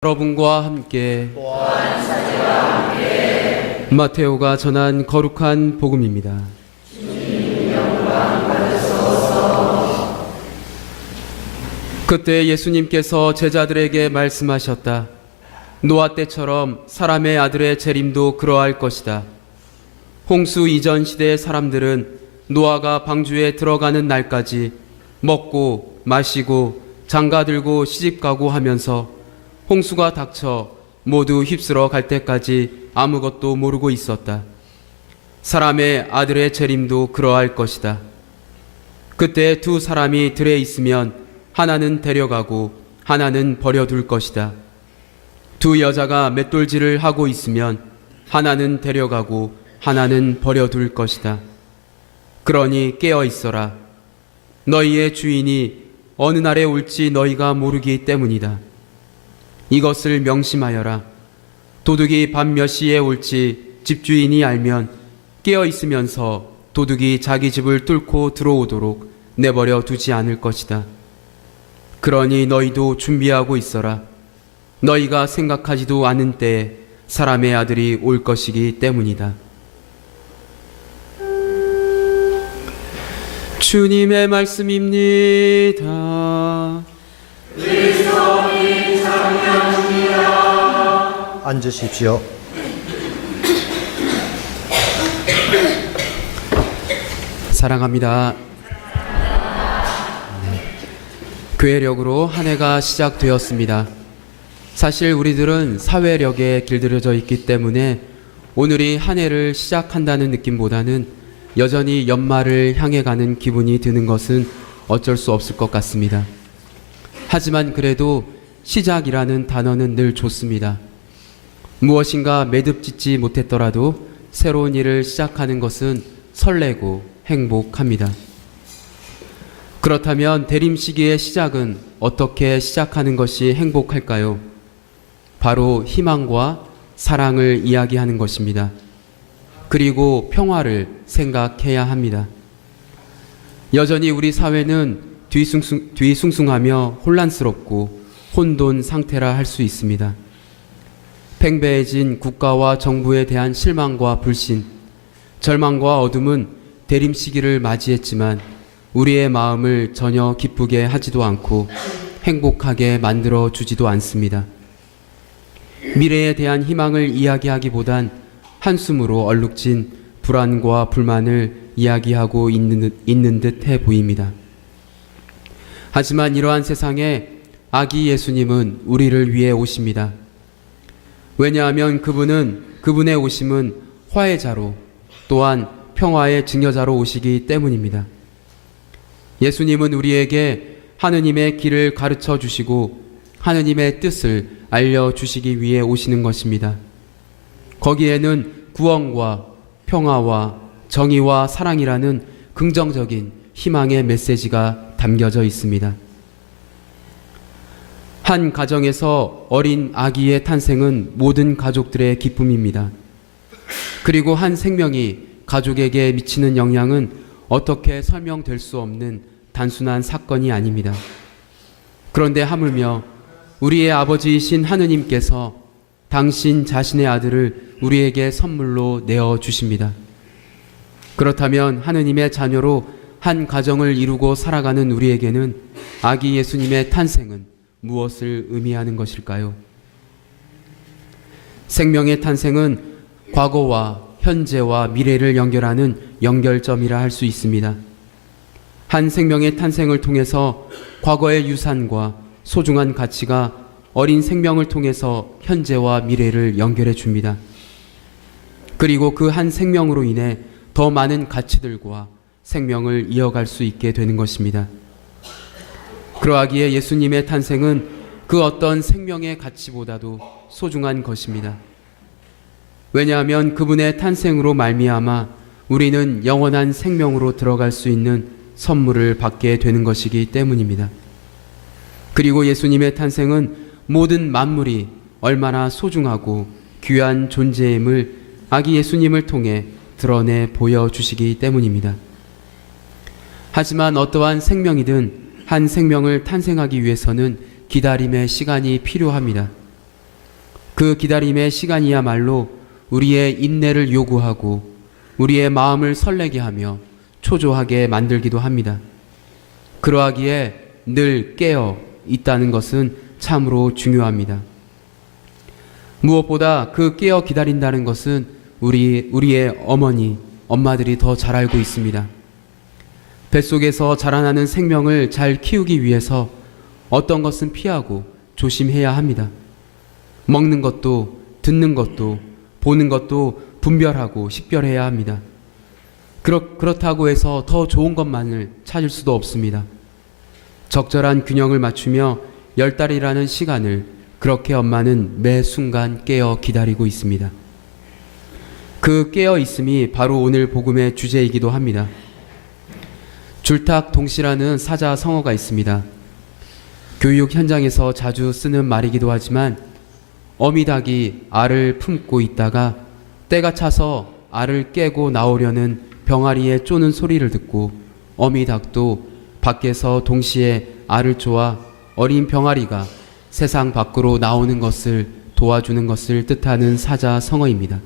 여러분과 함께 마테오가 전한 거룩한 복음입니다. 그때 예수님께서 제자들에게 말씀하셨다. 노아 때처럼 사람의 아들의 재림도 그러할 것이다. 홍수 이전 시대의 사람들은 노아가 방주에 들어가는 날까지 먹고 마시고 장가들고 시집가고 하면서 홍수가 닥쳐 모두 휩쓸어 갈 때까지 아무것도 모르고 있었다. 사람의 아들의 재림도 그러할 것이다. 그때 두 사람이 들에 있으면 하나는 데려가고 하나는 버려둘 것이다. 두 여자가 맷돌질을 하고 있으면 하나는 데려가고 하나는 버려둘 것이다. 그러니 깨어 있어라. 너희의 주인이 어느 날에 올지 너희가 모르기 때문이다. 이것을 명심하여라. 도둑이 밤 몇 시에 올지 집주인이 알면 깨어 있으면서 도둑이 자기 집을 뚫고 들어오도록 내버려 두지 않을 것이다. 그러니 너희도 준비하고 있어라. 너희가 생각하지도 않은 때에 사람의 아들이 올 것이기 때문이다. 주님의 말씀입니다. 앉으십시오. 사랑합니다. 교회력으로 한 해가 시작되었습니다. 사실 우리들은 사회력에 길들여져 있기 때문에 오늘이 한 해를 시작한다는 느낌보다는 여전히 연말을 향해 가는 기분이 드는 것은 어쩔 수 없을 것 같습니다. 하지만 그래도 시작이라는 단어는 늘 좋습니다. 무엇인가 매듭짓지 못했더라도 새로운 일을 시작하는 것은 설레고 행복합니다. 그렇다면 대림 시기의 시작은 어떻게 시작하는 것이 행복할까요? 바로 희망과 사랑을 이야기하는 것입니다. 그리고 평화를 생각해야 합니다. 여전히 우리 사회는 뒤숭숭하며 혼란스럽고 혼돈 상태라 할 수 있습니다. 팽배해진 국가와 정부에 대한 실망과 불신, 절망과 어둠은 대림 시기를 맞이했지만 우리의 마음을 전혀 기쁘게 하지도 않고 행복하게 만들어 주지도 않습니다. 미래에 대한 희망을 이야기하기보단 한숨으로 얼룩진 불안과 불만을 이야기하고 있는 듯해 보입니다. 하지만 이러한 세상에 아기 예수님은 우리를 위해 오십니다. 왜냐하면 그분의 오심은 화해자로 또한 평화의 증여자로 오시기 때문입니다. 예수님은 우리에게 하느님의 길을 가르쳐 주시고 하느님의 뜻을 알려주시기 위해 오시는 것입니다. 거기에는 구원과 평화와 정의와 사랑이라는 긍정적인 희망의 메시지가 담겨져 있습니다. 한 가정에서 어린 아기의 탄생은 모든 가족들의 기쁨입니다. 그리고 한 생명이 가족에게 미치는 영향은 어떻게 설명될 수 없는 단순한 사건이 아닙니다. 그런데 하물며 우리의 아버지이신 하느님께서 당신 자신의 아들을 우리에게 선물로 내어주십니다. 그렇다면 하느님의 자녀로 한 가정을 이루고 살아가는 우리에게는 아기 예수님의 탄생은 무엇을 의미하는 것일까요? 생명의 탄생은 과거와 현재와 미래를 연결하는 연결점이라 할 수 있습니다. 한 생명의 탄생을 통해서 과거의 유산과 소중한 가치가 어린 생명을 통해서 현재와 미래를 연결해 줍니다. 그리고 그 한 생명으로 인해 더 많은 가치들과 생명을 이어갈 수 있게 되는 것입니다. 그러하기에 예수님의 탄생은 그 어떤 생명의 가치보다도 소중한 것입니다. 왜냐하면 그분의 탄생으로 말미암아 우리는 영원한 생명으로 들어갈 수 있는 선물을 받게 되는 것이기 때문입니다. 그리고 예수님의 탄생은 모든 만물이 얼마나 소중하고 귀한 존재임을 아기 예수님을 통해 드러내 보여주시기 때문입니다. 하지만 어떠한 생명이든 한 생명을 탄생하기 위해서는 기다림의 시간이 필요합니다. 그 기다림의 시간이야말로 우리의 인내를 요구하고 우리의 마음을 설레게 하며 초조하게 만들기도 합니다. 그러하기에 늘 깨어 있다는 것은 참으로 중요합니다. 무엇보다 그 깨어 기다린다는 것은 우리의 엄마들이 더 잘 알고 있습니다. 뱃속에서 자라나는 생명을 잘 키우기 위해서 어떤 것은 피하고 조심해야 합니다. 먹는 것도, 듣는 것도, 보는 것도 분별하고 식별해야 합니다. 그렇다고 해서 더 좋은 것만을 찾을 수도 없습니다. 적절한 균형을 맞추며 10달이라는 시간을 그렇게 엄마는 매 순간 깨어 기다리고 있습니다. 그 깨어 있음이 바로 오늘 복음의 주제이기도 합니다. 줄탁동시라는 사자성어가 있습니다. 교육 현장에서 자주 쓰는 말이기도 하지만 어미닭이 알을 품고 있다가 때가 차서 알을 깨고 나오려는 병아리의 쪼는 소리를 듣고 어미닭도 밖에서 동시에 알을 쪼아 어린 병아리가 세상 밖으로 나오는 것을 도와주는 것을 뜻하는 사자성어입니다.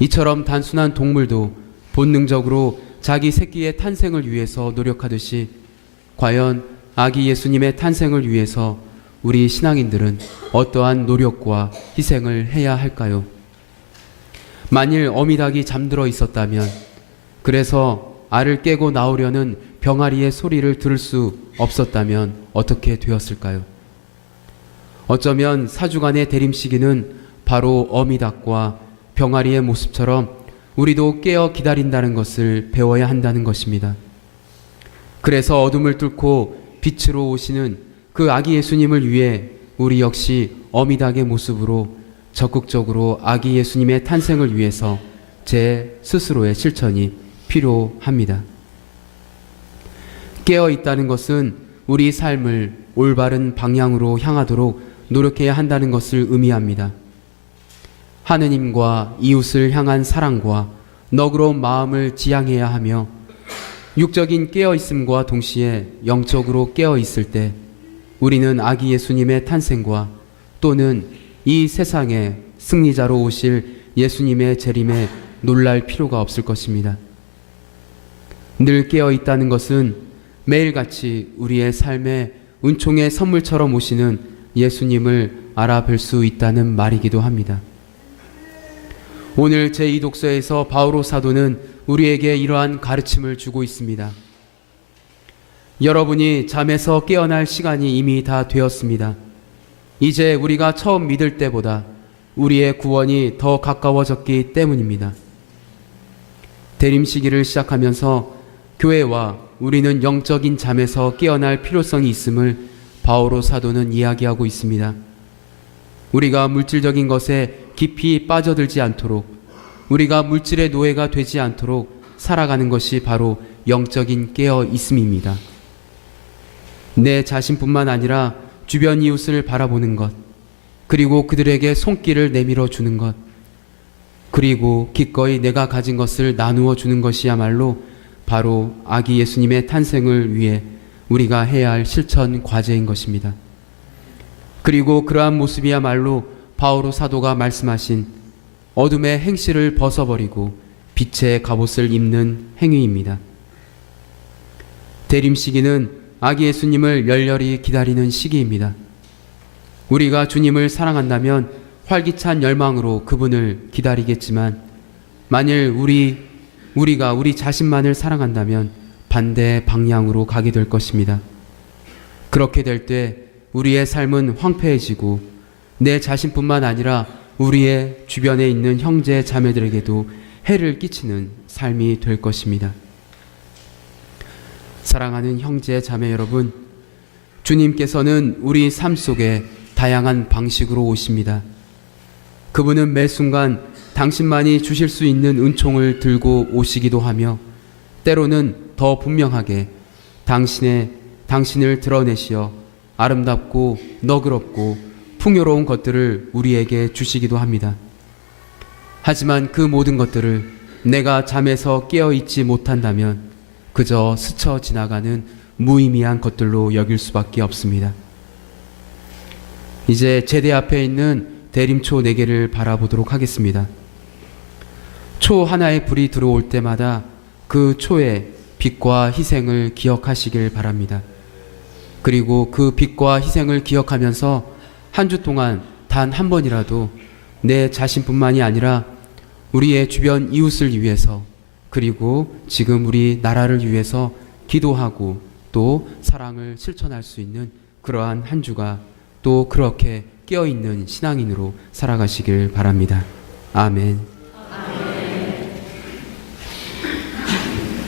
이처럼 단순한 동물도 본능적으로 자기 새끼의 탄생을 위해서 노력하듯이 과연 아기 예수님의 탄생을 위해서 우리 신앙인들은 어떠한 노력과 희생을 해야 할까요? 만일 어미닭이 잠들어 있었다면, 그래서 알을 깨고 나오려는 병아리의 소리를 들을 수 없었다면 어떻게 되었을까요? 어쩌면 사주간의 대림시기는 바로 어미닭과 병아리의 모습처럼 우리도 깨어 기다린다는 것을 배워야 한다는 것입니다. 그래서 어둠을 뚫고 빛으로 오시는 그 아기 예수님을 위해 우리 역시 어미닭의 모습으로 적극적으로 아기 예수님의 탄생을 위해서 제 스스로의 실천이 필요합니다. 깨어 있다는 것은 우리 삶을 올바른 방향으로 향하도록 노력해야 한다는 것을 의미합니다. 하느님과 이웃을 향한 사랑과 너그러운 마음을 지향해야 하며 육적인 깨어있음과 동시에 영적으로 깨어있을 때 우리는 아기 예수님의 탄생과 또는 이 세상에 승리자로 오실 예수님의 재림에 놀랄 필요가 없을 것입니다. 늘 깨어있다는 것은 매일같이 우리의 삶에 은총의 선물처럼 오시는 예수님을 알아뵐 수 있다는 말이기도 합니다. 오늘 제2 독서에서 바오로 사도는 우리에게 이러한 가르침을 주고 있습니다. 여러분이 잠에서 깨어날 시간이 이미 다 되었습니다. 이제 우리가 처음 믿을 때보다 우리의 구원이 더 가까워졌기 때문입니다. 대림시기를 시작하면서 교회와 우리는 영적인 잠에서 깨어날 필요성이 있음을 바오로 사도는 이야기하고 있습니다. 우리가 물질적인 것에 깊이 빠져들지 않도록, 우리가 물질의 노예가 되지 않도록 살아가는 것이 바로 영적인 깨어 있음입니다. 내 자신뿐만 아니라 주변 이웃을 바라보는 것, 그리고 그들에게 손길을 내밀어 주는 것, 그리고 기꺼이 내가 가진 것을 나누어 주는 것이야말로 바로 아기 예수님의 탄생을 위해 우리가 해야 할 실천 과제인 것입니다. 그리고 그러한 모습이야말로 바오로 사도가 말씀하신 어둠의 행실을 벗어버리고 빛의 갑옷을 입는 행위입니다. 대림시기는 아기 예수님을 열렬히 기다리는 시기입니다. 우리가 주님을 사랑한다면 활기찬 열망으로 그분을 기다리겠지만 만일 우리가 우리 자신만을 사랑한다면 반대 방향으로 가게 될 것입니다. 그렇게 될 때 우리의 삶은 황폐해지고 내 자신뿐만 아니라 우리의 주변에 있는 형제 자매들에게도 해를 끼치는 삶이 될 것입니다. 사랑하는 형제 자매 여러분, 주님께서는 우리 삶 속에 다양한 방식으로 오십니다. 그분은 매 순간 당신만이 주실 수 있는 은총을 들고 오시기도 하며 때로는 더 분명하게 당신을 드러내시어 아름답고 너그럽고 풍요로운 것들을 우리에게 주시기도 합니다. 하지만 그 모든 것들을 내가 잠에서 깨어있지 못한다면 그저 스쳐 지나가는 무의미한 것들로 여길 수밖에 없습니다. 이제 제대 앞에 있는 대림초 4개를 바라보도록 하겠습니다. 초 하나의 불이 들어올 때마다 그 초의 빛과 희생을 기억하시길 바랍니다. 그리고 그 빛과 희생을 기억하면서 한 주 동안 단 한 번이라도 내 자신뿐만이 아니라 우리의 주변 이웃을 위해서, 그리고 지금 우리 나라를 위해서 기도하고 또 사랑을 실천할 수 있는 그러한 한 주가 또 그렇게 깨어있는 신앙인으로 살아가시길 바랍니다. 아멘.